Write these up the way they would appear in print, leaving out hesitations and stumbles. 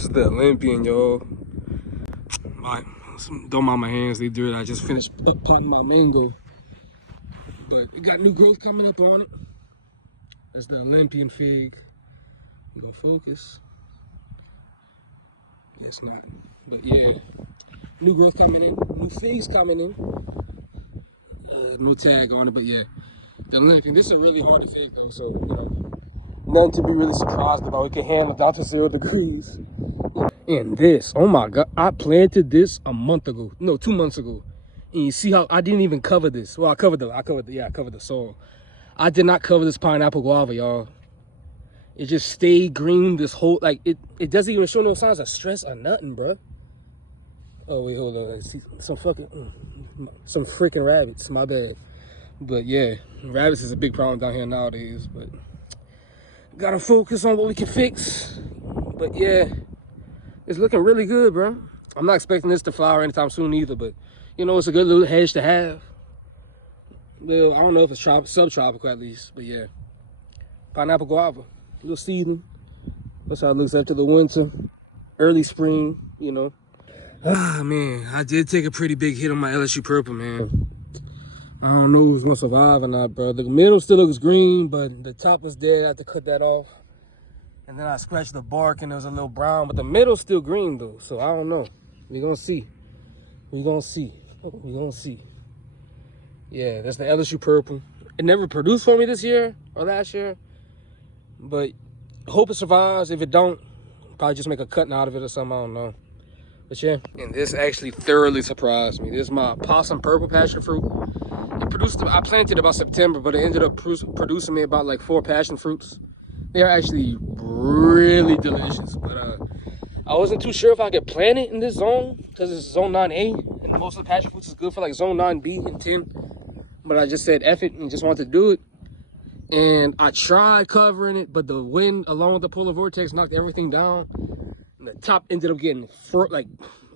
This is the Olympian, y'all. Don't mind my hands, they dirty. I just finished up planting my mango. But it got new growth coming up on it. That's the Olympian fig. You gonna focus? It's not. But yeah, new growth coming in, new figs coming in. No tag on it, but yeah, the Olympian. This is really hard to fig though, so you know, nothing to be really surprised about. It can handle down to 0 degrees. And this, oh my God, I planted this a month ago. No, 2 months ago. And you see how I didn't even cover this. Well, I covered the soil. I did not cover this pineapple guava, y'all. It just stayed green this whole, like, it doesn't even show no signs of stress or nothing, bro. Oh, wait, hold on. See, some freaking rabbits, my bad. But yeah, rabbits is a big problem down here nowadays, but gotta focus on what we can fix. But yeah, it's looking really good, bro. I'm not expecting this to flower anytime soon either, but you know, it's a good little hedge to have. Well, I don't know if it's subtropical at least, but yeah. Pineapple guava, little seedling. That's how it looks after the winter, early spring, you know. Ah, man, I did take a pretty big hit on my LSU purple, man. I don't know if it's gonna survive or not, bro. The middle still looks green, but the top is dead. I had to cut that off. And then I scratched the bark and it was a little brown, but the middle's still green though, so I don't know. We're gonna see. We're gonna see. We're gonna see. Yeah, that's the LSU purple. It never produced for me this year or last year, but hope it survives. If it don't, probably just make a cutting out of it or something, I don't know. But yeah, and this actually thoroughly surprised me. This is my possum purple passion fruit. It produced, I planted about September, but it ended up producing me about like 4 passion fruits. They're actually really delicious, but I wasn't too sure if I could plant it in this zone because it's zone 9A, and most of the passion fruits is good for like zone 9B and 10. But I just said F it and just wanted to do it. And I tried covering it, but the wind along with the polar vortex knocked everything down. And the top ended up getting like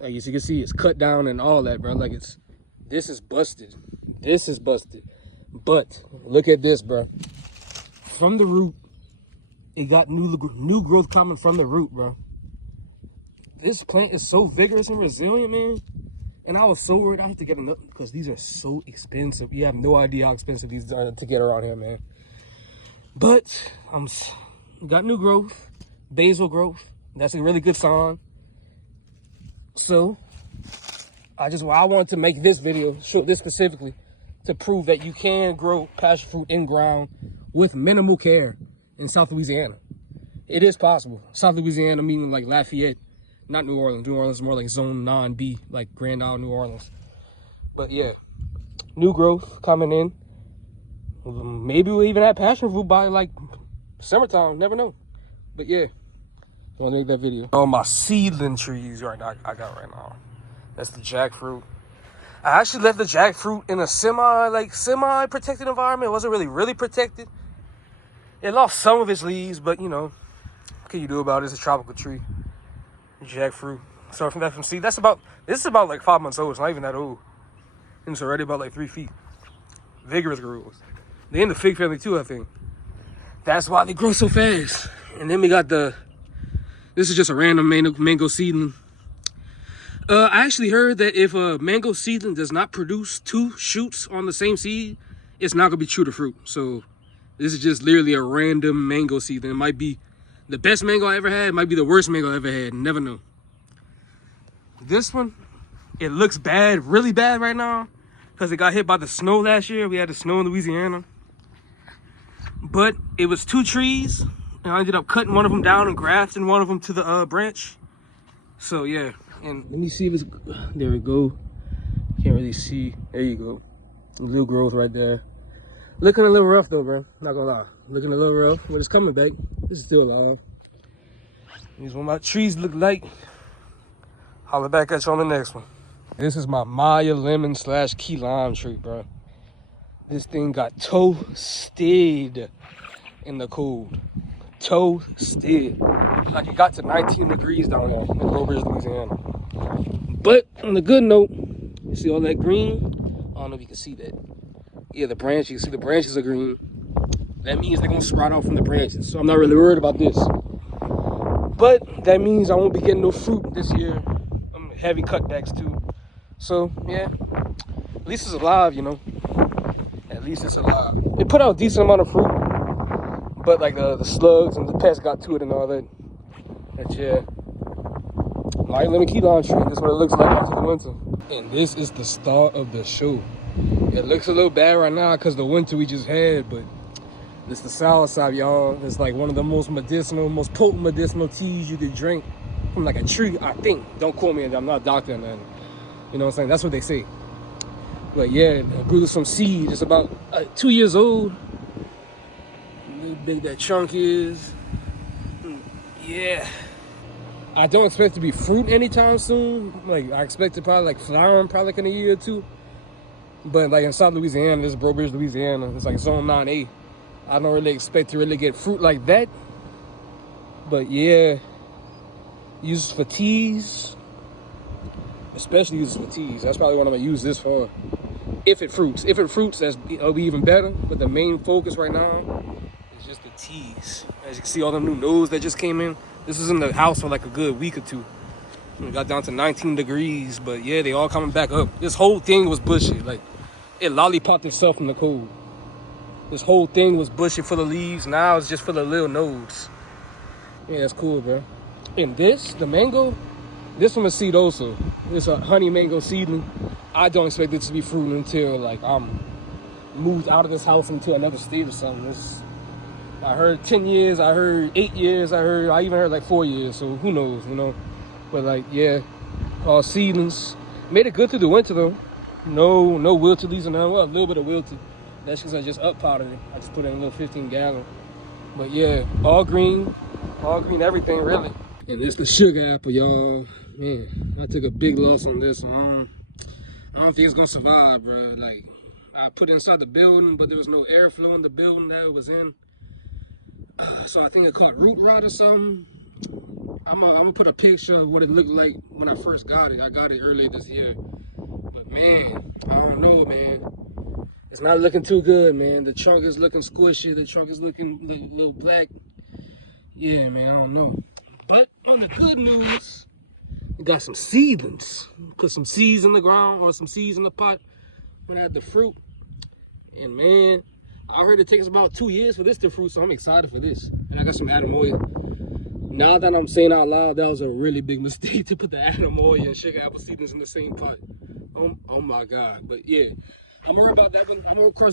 as you can see, it's cut down and all that, bro. Like this is busted. This is busted. But look at this, bro. From the root, it got new growth coming from the root, bro. This plant is so vigorous and resilient, man. And I was so worried I had to get another because these are so expensive. You have no idea how expensive these are to get around here, man. But got new growth, basal growth. That's a really good sign. So I wanted to make this video, show this specifically, to prove that you can grow passion fruit in ground with minimal care in South Louisiana. It is possible. South Louisiana meaning like Lafayette, not New Orleans. New Orleans is more like zone 9B, like Grand Isle, New Orleans. But yeah, new growth coming in. Maybe we'll even have passion fruit by like summertime, never know. But yeah, I want to make that video. Oh, my seedling trees I got right now. That's the jackfruit. I actually left the jackfruit in a semi-protected environment. It wasn't really protected. It lost some of its leaves, but you know, what can you do about it? It's a tropical tree. Jackfruit. So from that from seed, this is about like 5 months old. It's not even that old. And it's already about like 3 feet. Vigorous growers. They're in the fig family too, I think. That's why they grow so fast. And then we got this is just a random mango seedling. I actually heard that if a mango seedling does not produce 2 shoots on the same seed, it's not gonna be true to fruit. So this is just literally a random mango seedling. It might be the best mango I ever had. It might be the worst mango I ever had. Never know. This one, it looks bad, really bad right now, because it got hit by the snow last year. We had the snow in Louisiana. But it was 2 trees, and I ended up cutting one of them down and grafting one of them to the branch. So yeah, and let me see if it's, there we go. Can't really see. There you go. A little growth right there. Looking a little rough though, bro. Not gonna lie. Looking a little rough, but it's coming back. This is still alive. This is what my trees look like. Holler back at you on the next one. This is my Maya lemon / key lime tree, bro. This thing got toasted in the cold. Toasted. Like it got to 19 degrees down there in Low Ridge, Louisiana. But on the good note, you see all that green? I don't know if you can see that. Yeah, the branch, you can see the branches are green. That means they're gonna sprout out from the branches. So I'm not really worried about this. But that means I won't be getting no fruit this year. I'm heavy cutbacks too. So yeah, at least it's alive, you know. At least it's alive. It put out a decent amount of fruit, but like the slugs and the pests got to it and all that. That's yeah. My lemon key lime tree. This is what it looks like after the winter. And this is the start of the show. It looks a little bad right now because the winter we just had, but it's the Soursop, y'all. It's like one of the most medicinal, most potent medicinal teas you could drink from like a tree, I think. Don't quote me, I'm not a doctor or nothing. You know what I'm saying? That's what they say. But yeah, I grew some seed. It's about 2 years old. Look how big that chunk is. Yeah. I don't expect it to be fruit anytime soon. Like, I expect it probably like flowering probably like in a year or two. But like in South Louisiana, this is Breaux Bridge, Louisiana. It's like zone 9A. I don't really expect to really get fruit like that. But yeah, use for teas. Especially use for teas. That's probably what I'm gonna use this for. If it fruits. If it fruits, it'll be even better. But the main focus right now is just the teas. As you can see, all the new nodes that just came in. This was in the house for like a good week or two. It got down to 19 degrees, but yeah, they all coming back up. This whole thing was bushy. Like, it lollipopped itself in the cold. This whole thing was bushy full of leaves. Now it's just full of little nodes. Yeah, that's cool, bro. And this, the mango, this one is seed also. It's a honey mango seedling. I don't expect it to be fruiting until like I'm moved out of this house into another state or something. I heard 10 years, I heard 8 years, I even heard like 4 years, so who knows, you know. But like, yeah, all seedlings. Made it good through the winter though. No wilted leaves or nothing. Well, a little bit of wilted. That's because I just up powdered it. I just put it in a little 15 gallon. But yeah, all green everything really. And this the sugar apple, y'all. Man, I took a big loss on this one. I don't think it's gonna survive, bro. Like, I put it inside the building, but there was no airflow in the building that it was in. So I think it caught root rot or something. I'm gonna put a picture of what it looked like when I first got it. I got it earlier this year. But man, I don't know, man. It's not looking too good, man. The trunk is looking squishy. The trunk is looking a little black. Yeah, man, I don't know. But on the good news, we got some seedlings. Put some seeds in the ground or some seeds in the pot when I had the fruit. And man, I heard it takes about 2 years for this to fruit, so I'm excited for this. And I got some atom oil. Now that I'm saying out loud, that was a really big mistake to put the atom oil and sugar apple seedlings in the same pot. Oh my God. But yeah, I'm worried about that one. I'm gonna cross